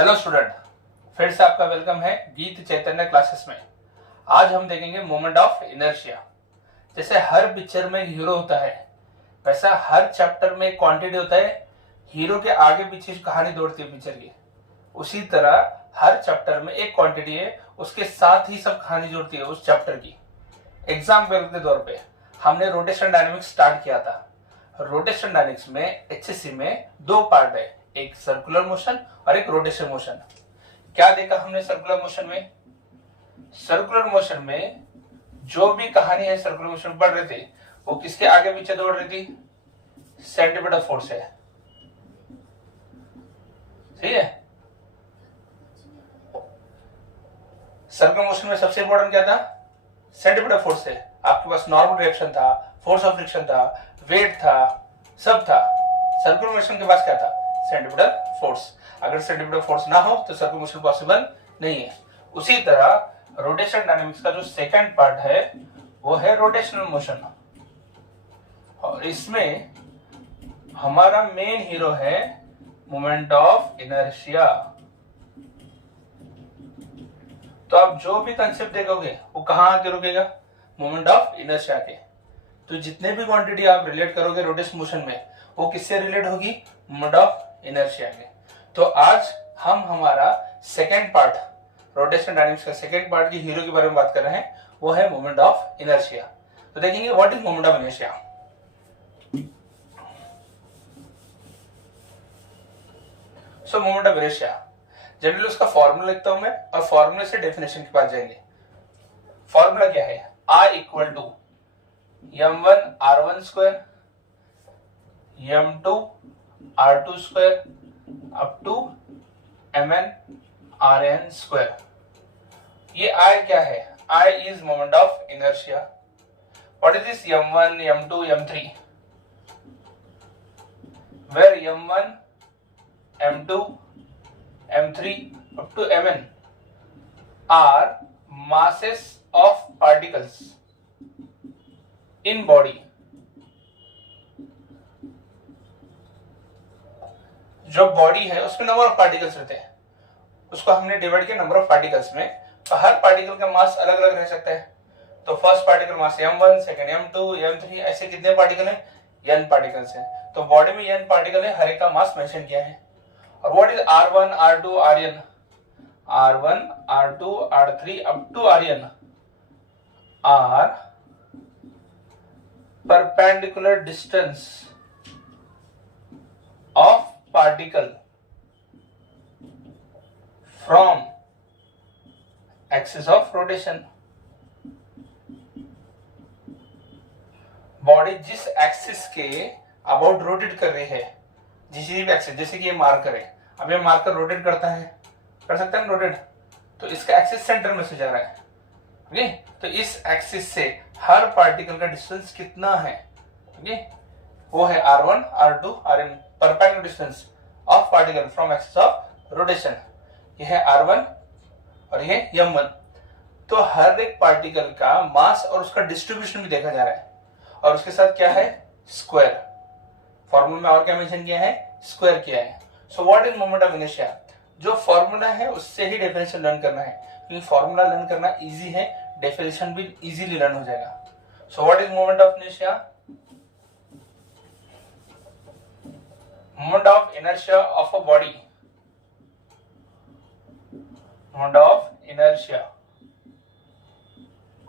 Hello student, फिर से आपका वेलकम है गीत चैतन्य क्लासेस में। आज हम देखेंगे मोमेंट ऑफ इनर्शिया। जैसे हर पिक्चर में हीरो होता है, वैसा हर चैप्टर में क्वांटिटी होता है। हीरो के आगे पीछे कहानी दौड़ती है पिक्चर की, उसी तरह हर चैप्टर में एक क्वांटिटी है, उसके साथ ही सब कहानी जुड़ती है उस चैप्टर की। एग्जाम्पल के तौर पे हमने रोटेशन डायनेमिक्स स्टार्ट किया था। रोटेशन डायनेमिक्स में एचएससी में दो पार्ट है, एक सर्कुलर मोशन और एक रोटेशन मोशन। क्या देखा हमने सर्कुलर मोशन में? सर्कुलर मोशन में जो भी कहानी है सर्कुलर मोशन पढ़ रहे थे, वो किसके आगे पीछे दौड़ रही थी? सेंट्रीपिटल फोर्स है, सही है। सर्कुलर मोशन में सबसे इंपॉर्टेंट क्या था? सेंट्रीपिटल फोर्स है। आपके पास नॉर्मल रिएक्शन था, फोर्स ऑफ फ्रिक्शन था, वेट था, सब था। सर्कुलर मोशन के पास क्या था? Centripetal force. अगर सेंट्रीपिटल फोर्स ना हो तो सर्कुलर मोशन पॉसिबल नहीं है। उसी तरह रोटेशन डायनेमिक्स का जो सेकंड पार्ट है वो है रोटेशनल मोशन, और इसमें हमारा मेन हीरो है मोमेंट ऑफ इनर्शिया। तो आप जो भी कंसेप्ट देखोगे वो कहां आके रुकेगा? मोमेंट ऑफ इनर्शिया के। तो जितने भी क्वांटिटी आप रिलेट करोगे रोटेशन मोशन में, वो किससे रिलेट होगी? मोमेंट ऑफ इनर्शिया के। तो आज हम हमारा सेकेंड पार्ट, रोटेशन डायनेमिक्स का सेकेंड पार्ट की हीरो के बारे में बात कर रहे हैं, वो है मोमेंट ऑफ इनर्शिया। तो देखेंगे what is moment of inertia. So moment of inertia generally उसका फॉर्मूला लिखता हूं मैं, और फॉर्मूले से डेफिनेशन के पास जाएंगे। फॉर्मूला क्या है? I equal to m1 r1 square m2 r2 square up to mn rn square. ये I क्या है? I is moment of inertia. What is this m1 m2 m3? Where m1 m2 m3 up to mn are masses of particles in body। जो body है उसमें number of particles रहते हैं, उसको हमने डिवाइड किया नंबर ऑफ पार्टिकल्स में। तो हर पार्टिकल का मास अलग अलग रह सकता है। तो फर्स्ट पार्टिकल मास m1, सेकंड m2, m3, ऐसे कितने पार्टिकल हैं? n पार्टिकल्स हैं। तो बॉडी में n पार्टिकल है, हर एक का मास मेंशन किया है। और what is r1 r2 rn? r1 r2 r3 up to rn are perpendicular distance of particle from axis of rotation। Body जिस एक्सिस के अबाउट रोटेट कर रही है, जिसी भी एक्सिस, जैसे कि ये मार्कर है, अब ये मार्कर रोटेट करता है, कर सकता है रोटेट, तो इसका एक्सिस सेंटर में से जा रहा है। ओके, तो इस एक्सिस से हर पार्टिकल का डिस्टेंस कितना है? ओके, वो है r1 r2 rn, perpendicular distance of particle from axis of rotation. ये है r1 और ये m1। तो हर एक पार्टिकल का मास और उसका डिस्ट्रीब्यूशन भी देखा जा रहा है, और उसके साथ क्या है? स्क्वायर। फॉर्मूला में और क्या मेंशन किया है? स्क्वायर किया है। सो what is moment of inertia? जो फॉर्मूला है उससे ही डेफिनेशन लर्न करना है, क्योंकि फॉर्मूला लर्न करना इजी है, डेफिनेशन भी इजीली लर्न हो जाएगा। सो what is moment of inertia? Moment of inertia of a body, moment of inertia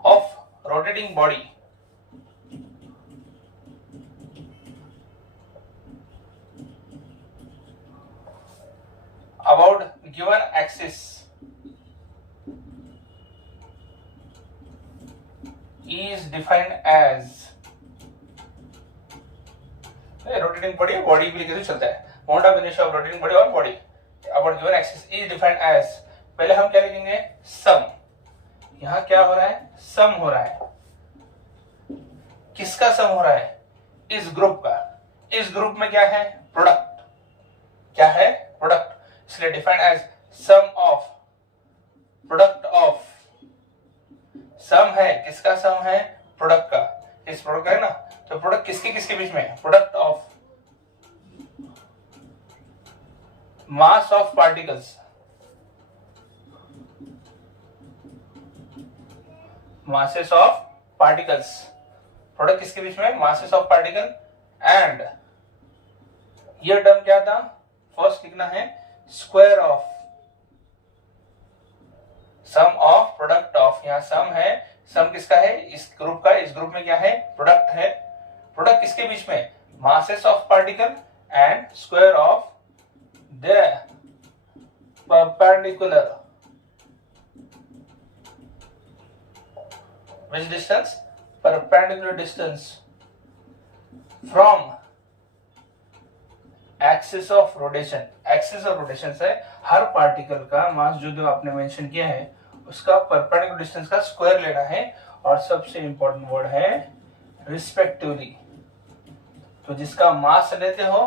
of rotating body about given axis is defined as, rotating body, body भी लिखे तो चलता है। Moment of inertia of rotating body और body about given axis is defined as, पहले हम क्या लिखेंगे? सम। यहां क्या हो रहा है? सम हो रहा है। किसका सम हो रहा है? इस ग्रुप का। इस ग्रुप में क्या है? प्रोडक्ट। क्या है? प्रोडक्ट, इसलिए defined as sum of, product of. Sum है, किसका सम है? प्रोडक्ट का। इस प्रोडक्ट का है ना, तो प्रोडक्ट किसके किसके बीच में? Product of mass of particles, masses of particles, product किसके बीच में, masses of particle, and ये टर्म क्या था, फर्स्ट लिखना है square of sum of product of, यहाँ सम है, सम किसका है, इस ग्रुप का, इस ग्रुप में क्या है, प्रोडक्ट है, प्रोडक्ट किसके बीच में, masses of particle and square of the perpendicular, which distance, perpendicular distance from axis of rotation, axis of rotation से हर पार्टिकल का मास जो आपने मेंशन किया है उसका परपेंडिकुलर डिस्टेंस का स्क्वायर लेना है, और सबसे इंपॉर्टेंट वर्ड है रिस्पेक्टिवली, तो जिसका मास लेते हो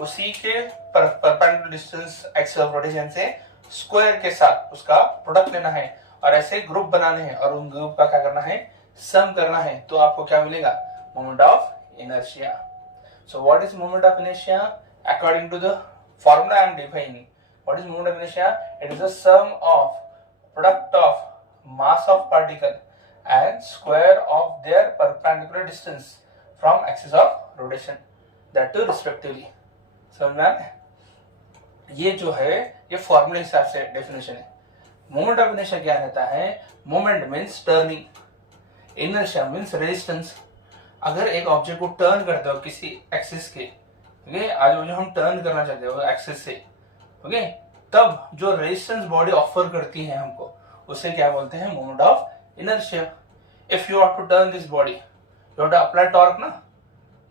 उसी के perpendicular distance axis of rotation से स्क्वायर के साथ उसका प्रोडक्ट लेना है, और ऐसे ग्रुप बनाने हैं और उन ग्रुप का क्या करना है, सम करना है, तो आपको क्या मिलेगा, moment of inertia. So what is moment of inertia according to the formula I am defining. What is moment of inertia, it is the sum of product of mass of particle and square of their perpendicular distance from axis of rotation, that too respectively. समझ में आ रहा है, ये जो है ये फॉर्मूले हिसाब से डेफिनेशन है. मोमेंट ऑफ इनर्शिया क्या रहता है, moment means turning, inertia means resistance. अगर एक ऑब्जेक्ट को टर्न करते हो किसी एक्सिस के, ओके, आज जो हम टर्न करना चाहते हो एक्सिस से, ओके, तब जो रेजिस्टेंस बॉडी ऑफर करती है हमको उसे क्या बोलते हैं, moment of inertia. If you have to turn this body, you have to apply torque ना,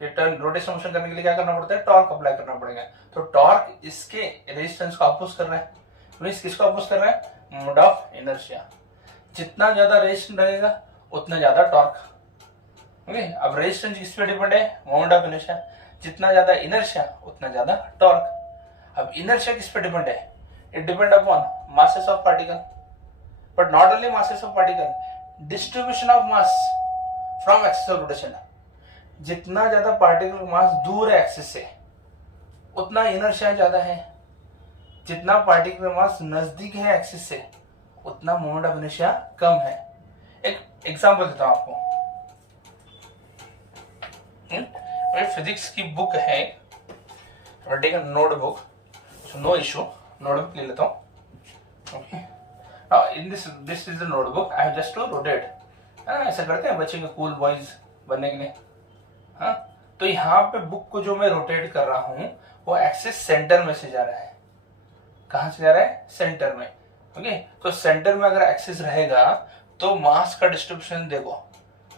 ये टर्न रोटेशन मोशन करने के लिए क्या करना पड़ता है, टॉर्क अप्लाई करना पड़ेगा. तो टॉर्क इसके रेजिस्टेंस को अपोज कर रहा है, मींस किसको अपोज कर रहा है, मोमेंट ऑफ इनर्शिया. जितना ज्यादा रेजिस्टेंस रहेगा उतना ज्यादा टॉर्क. ओके, अब रेजिस्टेंस किस पे डिपेंड है, मोमेंट ऑफ इनर्शिया. जितना ज्यादा इनर्शिया उतना ज्यादा टॉर्क. अब इनर्शिया किस पे डिपेंड है, it depend upon masses of particle, but not only masses of particle, distribution of mass from axis of rotation. जितना ज्यादा पार्टिकल मास दूर है एक्सिस से उतना इनर्शिया ज्यादा है, जितना पार्टिकल मास नजदीक है एक्सिस से उतना मोमेंट ऑफ इनर्शिया कम है. एक एग्जांपल देता हूं आपको. मेरी फिजिक्स की बुक है, take a notebook, no issue, notebook ले लेता हूं. Okay, in this is the notebook, I have just to rotate. ऐसा करते हैं बच्चे के कूल बॉयज बनने के लिए. हाँ, तो यहाँ पे बुक को जो मैं रोटेट कर रहा हूँ वो एक्सिस सेंटर में से जा रहा है. कहां से जा रहा है, सेंटर में. ओके, तो सेंटर में अगर एक्सिस रहेगा तो मास का डिस्ट्रीब्यूशन देखो.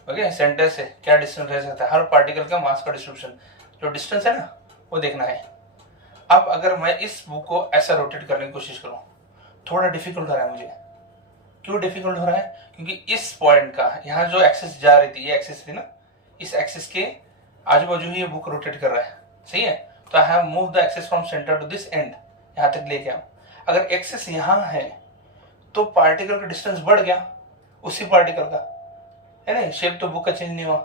ओके, सेंटर से क्या डिस्टेंस रह सकता है, हर पार्टिकल का मास का डिस्ट्रीब्यूशन, जो डिस्टेंस है ना वो देखना है. अब अगर मैं इस बुक को ऐसा रोटेट करने की कोशिश करूं, थोड़ा डिफिकल्ट हो रहा है मुझे. क्यों डिफिकल्ट हो रहा है, क्योंकि इस पॉइंट का यहाँ जो एक्सिस जा रही थी, ये एक्सिस थी ना, इस एक्सिस के आजू बाजू ही ये बुक रोटेट कर रहा है. सही है, तो I have move the axis from centre to this end, यहाँ तक लेके आऊं. अगर एक्सिस यहाँ है तो पार्टिकल का डिस्टेंस बढ़ गया उसी पार्टिकल का, है ना, शेप तो बुक का चेंज नहीं हुआ.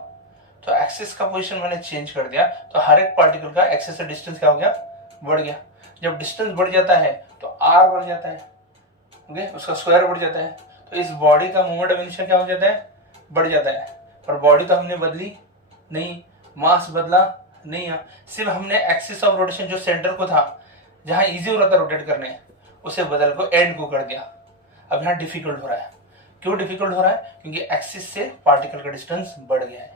तो एक्सिस का पोजीशन मैंने चेंज कर दिया, तो हर एक पार्टिकल का एक्सिस से डिस्टेंस क्या हो गया, बढ़ गया. जब डिस्टेंस बढ़ जाता है तो आर बढ़ जाता है, ओके, उसका स्क्वायर बढ़ जाता है, तो इस बॉडी का मोमेंट ऑफ इनर्शिया क्या हो जाता है, बढ़ जाता है. पर बॉडी तो हमने बदली नहीं, मास बदला नहीं है, सिर्फ हमने एक्सिस ऑफ रोटेशन जो सेंटर को था, जहां इजी हो रहा था रोटेट करने, उसे बदल को एंड को कर दिया. अब यहाँ डिफिकल्ट हो रहा है. क्यों डिफिकल्ट हो रहा है, क्योंकि एक्सिस से पार्टिकल का डिस्टेंस बढ़ गया है.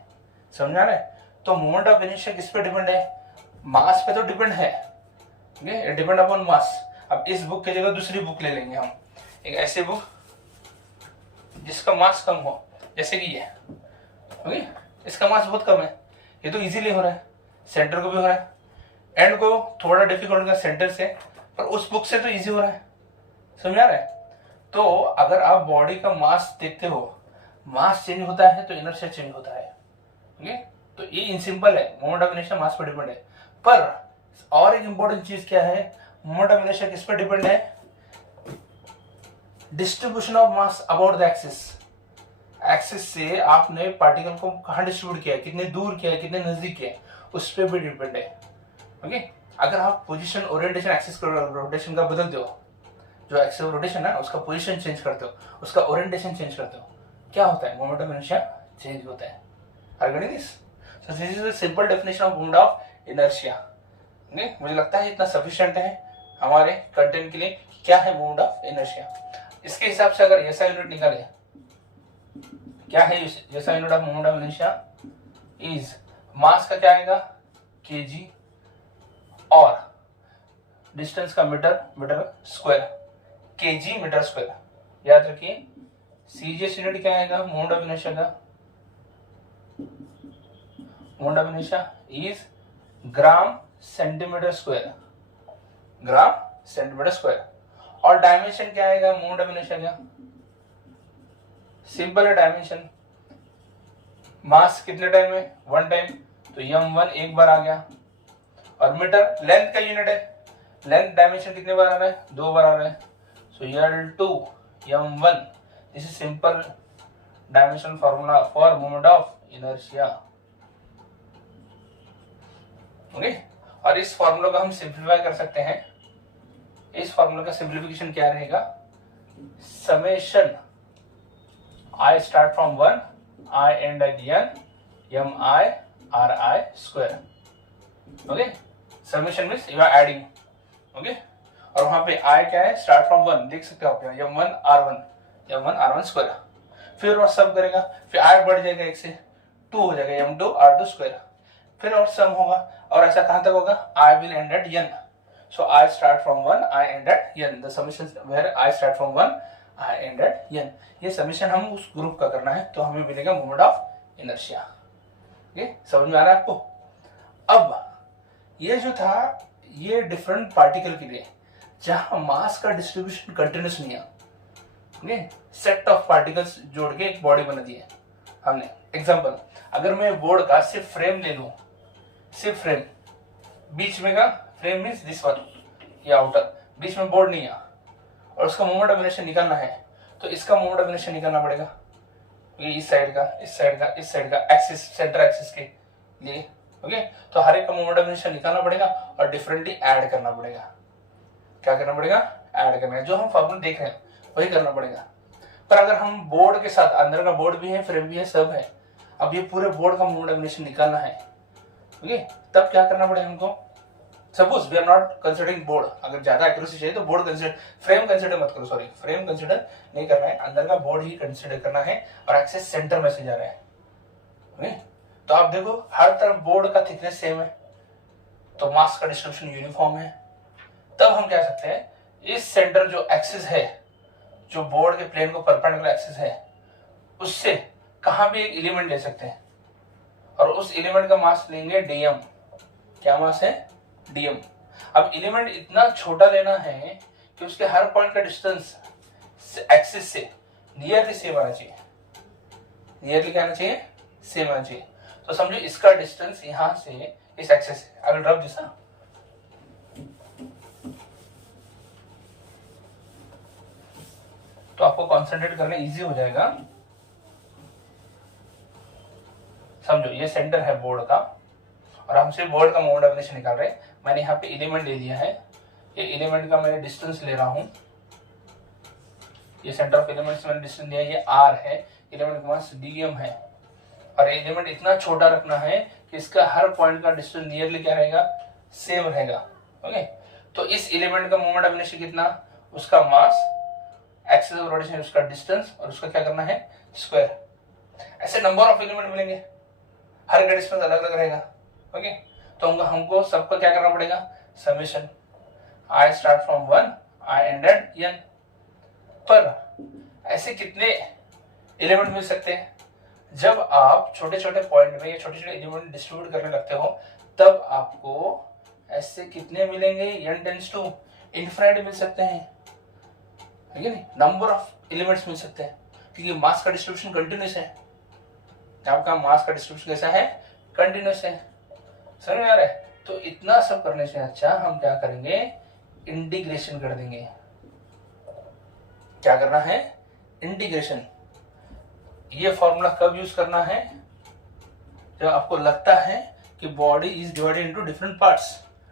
समझ में आ रहा है. तो मोमेंट ऑफ इनर्शिया किस पे डिपेंड है, मास पे तो डिपेंड है, ओके, डिपेंड अपॉन मास. अब इस बुक की जगह दूसरी बुक ले लेंगे हम, एक ऐसी बुक जिसका मास कम हो, जैसे कि ये, ओके, इसका मास बहुत कम है, ये तो इजीली हो रहा है, सेंटर को भी हो रहा है, एंड को थोड़ा डिफिकल्ट होगा सेंटर से, पर उस बुक से तो इजी हो रहा है. समझ आ रहा है. तो अगर आप बॉडी का मास देखते हो, मास चेंज होता है तो इनर्शिया चेंज होता है. ओके, तो ये इन सिंपल है, मोमेंट ऑफ इनर्शिया मास पर डिपेंड है. पर और एक इंपॉर्टेंट चीज क्या है, मोमेंट ऑफ इनर्शिया किस पर डिपेंड है, distribution of mass about the axis. Axis से आपने पार्टिकल को कहां डिस्ट्रीब्यूट किया है, कितने दूर किया है, कितने नजदीक किया है, उस पर भी डिपेंड है. ओके, अगर आप पोजीशन ओरिएंटेशन एक्सिस रोटेशन का बदलते हो, जो एक्सिस रोटेशन है उसका पोजीशन चेंज करते हो, उसका ओरिएंटेशन चेंज करते हो, क्या होता है, मोमेंट ऑफ इनर्शिया चेंज होता है। Are getting this? So this is the simple definition of moment of inertia. मुझे लगता है इतना सफिशिएंट है हमारे कंटेंट के लिए। क्या है मोमेंट ऑफ इनर्शिया? इसके हिसाब से अगर ऐसा यूनिट निकाले, क्या है जैसा unit of moment of inertia is, mass का क्या आएगा केजी और डिस्टेंस का metre square, KG metre square. याद रखिए सीजीएस यूनिट क्या आएगा मोमेंट ऑफ इनर्शिया का, moment of inertia is gram centimetre square, gram centimetre square. और डायमेंशन क्या आएगा मोमेंट ऑफ इनर्शिया का, सिंपल है डायमेंशन, मास कितने टाइम है, 1 टाइम, तो m1 एक बार आ गया। और मीटर लेंथ का यूनिट है, लेंथ डायमेंशन कितने बार आ रहा है, 2 बार आ रहा है, सो L2 m1। This is simple dimension formula for moment of inertia. Okay, और इस फॉर्मूला को हम सिंप्लीफाई कर सकते हैं। इस फॉर्मूला का सिंप्लीफिकेशन क्या रहेगा, summation I start from 1, I end at n, mi ri square. Okay, summation means you are adding. Okay, और वहां पे I क्या है, start from 1 देख सकते हो आप यहाँ, m1 r1 square। फिर और सब करेगा, फिर I बढ़ जाएगा 1 से 2 हो जाएगा m2 r2 square। फिर और सम होगा, और ऐसा कहां तक होगा, I will end at n, so I start from 1, I end at n, the summation where I start from 1, I end at n। ये समीशन हम उस ग्रुप का करना है, तो हमें मिलेगा मोमेंट ऑफ इनर्शिया। ये समझ में आ रहा है आपको? अब ये जो था ये डिफरेंट पार्टिकल के लिए जहां मास का डिस्ट्रीब्यूशन कंटिन्यूस नहीं है, सेट ऑफ पार्टिकल्स जोड़ के एक बॉडी बना दी है हमने। एग्जांपल, अगर मैं बोर्ड का सिर्फ फ्रेम ले लूं, सिर्फ फ्रेम, बीच में का फ्रेम मीन्स दिस वन, ये आउटर, बीच में बोर्ड नहीं है, और उसका मोमेंट ऑफ इनर्शिया निकालना है, तो इसका मोमेंट ऑफ इनर्शिया निकालना पड़ेगा, ये इस साइड का, इस साइड का, इस साइड का, एक्सिस, सेंटर एक्सिस के लिए। ओके, तो हर एक का मोमेंट ऑफ इनर्शिया निकालना पड़ेगा और डिफरेंटली ऐड करना पड़ेगा। क्या करना पड़ेगा, ऐड करना है, जो हम फॉर्मूला देख रहे हैं वही करना पड़ेगा। पर अगर हम बोर्ड के साथ, अंदर का बोर्ड भी है, फ्रेम भी है, सब है, अब ये पूरे बोर्ड का मोमेंट ऑफ इनर्शिया निकालना है, ओके, तब क्या करना पड़ेगा हमको, suppose we are not considering board, अगर ज्यादा एक्यूरेसी चाहिए तो बोर्ड कंसिडर, फ्रेम कंसिडर मत करो, सॉरी फ्रेम कंसिडर नहीं करना है, अंदर का बोर्ड ही कंसिडर करना है, और एक्सेस सेंटर में से जा रहा है। ओके, तो आप देखो हर तरफ बोर्ड का थिकनेस सेम है, तो मास का डिस्ट्रीब्यूशन यूनिफॉर्म है, तब हम कह सकते हैं इस सेंटर जो एक्सिस है, जो बोर्ड के प्लेन को परपेंडिकुलर एक्सिस है, उससे कहां भी एक एलिमेंट ले सकते हैं, और उस एलिमेंट का मास लेंगे डीएम। क्या मास है, डीएम। अब एलिमेंट इतना छोटा लेना है कि उसके हर पॉइंट का डिस्टेंस एक्सिस से नियरली सेम आना चाहिए, नियरली क्या आना चाहिए, सेम आना चाहिए। तो समझो इसका डिस्टेंस यहां से इस एक्सिस से, आई विल ड्रॉप दिस, तो आपको कंसंट्रेट करना इजी हो जाएगा। समझो ये सेंटर है बोर्ड का, और हम सिर्फ बोर्ड का मोमेंट ऑफ इनर्शिया निकाल रहे हैं। मैंने यहाँ पे एलिमेंट ले लिया है, ये एलिमेंट का मैं डिस्टेंस ले रहा हूं, ये सेंटर ऑफ एलिमेंट से मैंने डिस्टेंस लिया, ये r है, एलिमेंट का मास dm है, और एलिमेंट इतना छोटा रखना है कि इसका हर पॉइंट का डिस्टेंस नियरली क्या रहेगा, सेम रहेगा। ओके, तो इस एलिमेंट का मोमेंट ऑफ इनर्शिया कितना, उसका मास, एक्सिस ऑफ रोटेशन, उसका डिस्टेंस, और उसका क्या करना है, स्क्वायर। ऐसे नंबर ऑफ एलिमेंट मिलेंगे, हर का डिस्टेंस अलग अलग रहेगा। ओके, तो हमको सबका क्या करना पड़ेगा, summation I start from 1, I end at n। पर ऐसे कितने एलिमेंट मिल सकते हैं, जब आप छोटे छोटे पॉइंट में या छोटे छोटे एलिमेंट डिस्ट्रीब्यूट करने लगते हो, तब आपको ऐसे कितने मिलेंगे, n टेंड्स टू इनफिनिटी मिल सकते हैं, है नहीं, नंबर ऑफ एलिमेंट्स मिल सकते हैं, क्योंकि मास का डिस्ट्रीब्यूशन कंटिन्यूस है। आपका मास का डिस्ट्रीब्यूशन कैसा है, कंटिन्यूस है, समझ में आ रहा है? तो इतना सब करने से अच्छा हम क्या करेंगे, इंटीग्रेशन कर देंगे। क्या करना है, इंटीग्रेशन। ये फॉर्मूला कब यूज करना है, जब आपको लगता है कि body is divided into different parts,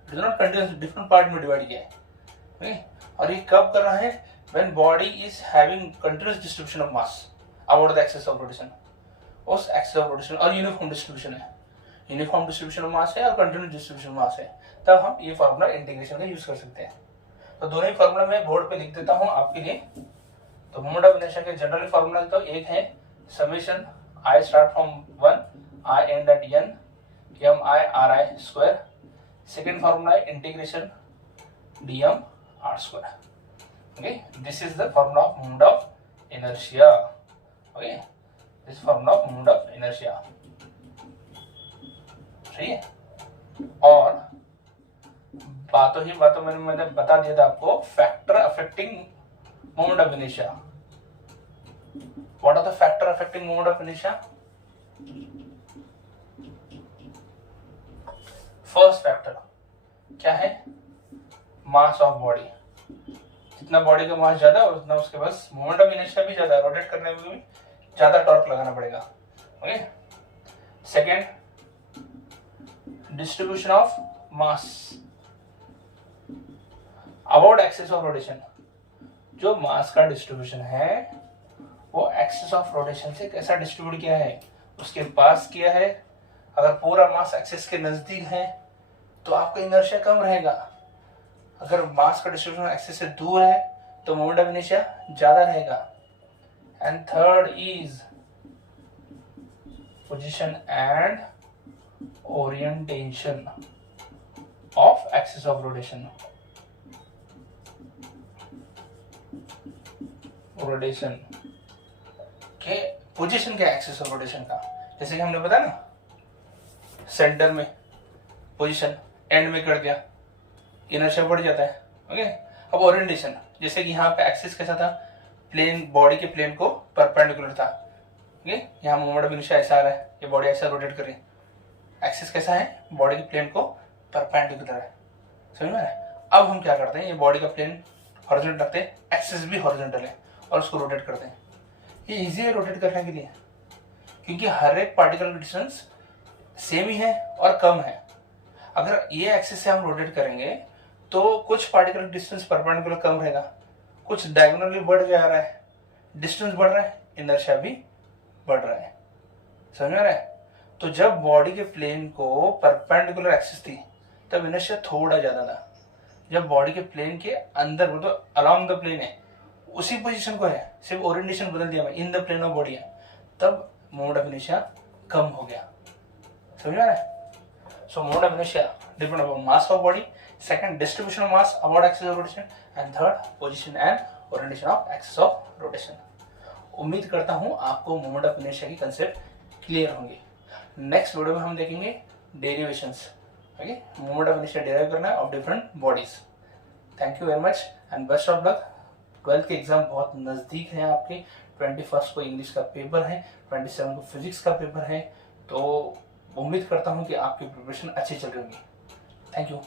it is not continuous, different part में डिवाइड किया है। और ये कब करना है, when body is having continuous distribution of mass. About the axis of rotation, उस एक्सिस ऑफ रोटेशन, और यूनिफॉर्म डिस्ट्रीब्यूशन है, यूनिफॉर्म डिस्ट्रीब्यूशन ऑफ मास है और कंटिन्यूस डिस्ट्रीब्यूशन मास है, तब हम ये फार्मूला इंटीग्रेशन का यूज कर सकते हैं। तो दोनों ही फार्मूला मैं बोर्ड पे लिख देता हूं आपके लिए। तो मोमेंट ऑफ इनर्शिया के जनरल फार्मूला तो एक है summation I start from 1 I end at n m I r I square, second formula है integration dm r square. Okay, this is the formula of moment of inertia. Okay, this formula of moment of inertia, ठीक है। और बातों ही बातों में मैंने बता दिया था आपको factor affecting moment of inertia. What are the factor affecting moment of inertia? First factor क्या है? Mass of body. जितना बॉडी का मास ज्यादा और उतना उसके पास मोमेंट ऑफ इनर्शिया भी ज्यादा, रोटेट करने में भी ज्यादा टॉर्क लगाना पड़ेगा। Okay, second distribution of mass about axis of rotation. जो मास का डिस्ट्रीब्यूशन है वो एक्सिस ऑफ रोटेशन से कैसा डिस्ट्रीब्यूट किया है, उसके पास किया है। अगर पूरा मास एक्सिस के नजदीक है तो आपका इनर्शिया कम रहेगा, अगर मास का डिस्ट्रीब्यूशन एक्सिस से दूर है तो मोमेंट ऑफ इनर्शिया ज्यादा रहेगा। And third is position and orientation of axis of rotation. Rotation के पोजीशन क्या एक्सिस ऑफ रोटेशन का, जैसे कि हमने बताया ना, सेंटर में पोजीशन, एंड में कर दिया, इनर्शिया बढ़ जाता है। ओके, अब ओरिएंटेशन, जैसे कि यहाँ पे एक्सिस कैसा था, प्लेन, बॉडी के प्लेन को परपेंडिकुलर था। ओके, यहाँ मोमेंट ऑफ इनर्शिया ऐसा आ रहा है, ये बॉडी ऐसा रोटेट कर रही है, एक्सिस कैसा है, बॉडी के प्लेन को परपेंडिकुलर है। समझ में? अब हम क्या करते हैं, ये बॉडी का प्लेन हॉरिजॉन्टल रखते हैं, एक्सिस भी हॉरिजॉन्टल है और उसको रोटेट करते हैं। ये इजी है रोटेट करने के लिए, क्योंकि हर एक पार्टिकल का डिस्टेंस सेम ही है और कम है। अगर ये एक्सिस से हम रोटेट करेंगे तो कुछ पार्टिकल डिस्टेंस परपेंडिकुलर कम रहेगा, कुछ डायगोनली बढ़ जा रहा है, डिस्टेंस बढ़ रहा है, इनर्शिया भी बढ़ रहा है। समझ में आ रहा है? तो जब बॉडी के प्लेन को परपेंडिकुलर एक्सिस थी तब इनर्शिया थोड़ा ज्यादा था। जब बॉडी के प्लेन के अंदर, वो तो अलोंग द प्लेन है, उसी पोजीशन को है, सिर्फ ओरिएंटेशन बदल दिया मैं, in the plane of body है, तब मोमेंट ऑफ इनर्शिया कम हो गया। समझ में आ रहा है? सो moment of inertia depend upon mass of body, second distribution of mass about axis of rotation, and third position and orientation of axis of rotation. उम्मीद करता हूं आपको मोमेंट ऑफ इनर्शिया की कंसेप्ट क्लियर होंगे। नेक्स्ट वीडियो में हम देखेंगे derivations. Okay, moment of inertia derive करना है of different bodies. Thank you very much and best of luck. 12th के एग्जाम बहुत नजदीक है आपके, 21 को इंग्लिश का पेपर है, 27 को फिजिक्स का पेपर है, तो उम्मीद करता हूं कि आपकी प्रिपरेशन अच्छी चल रही होगी। Thank you.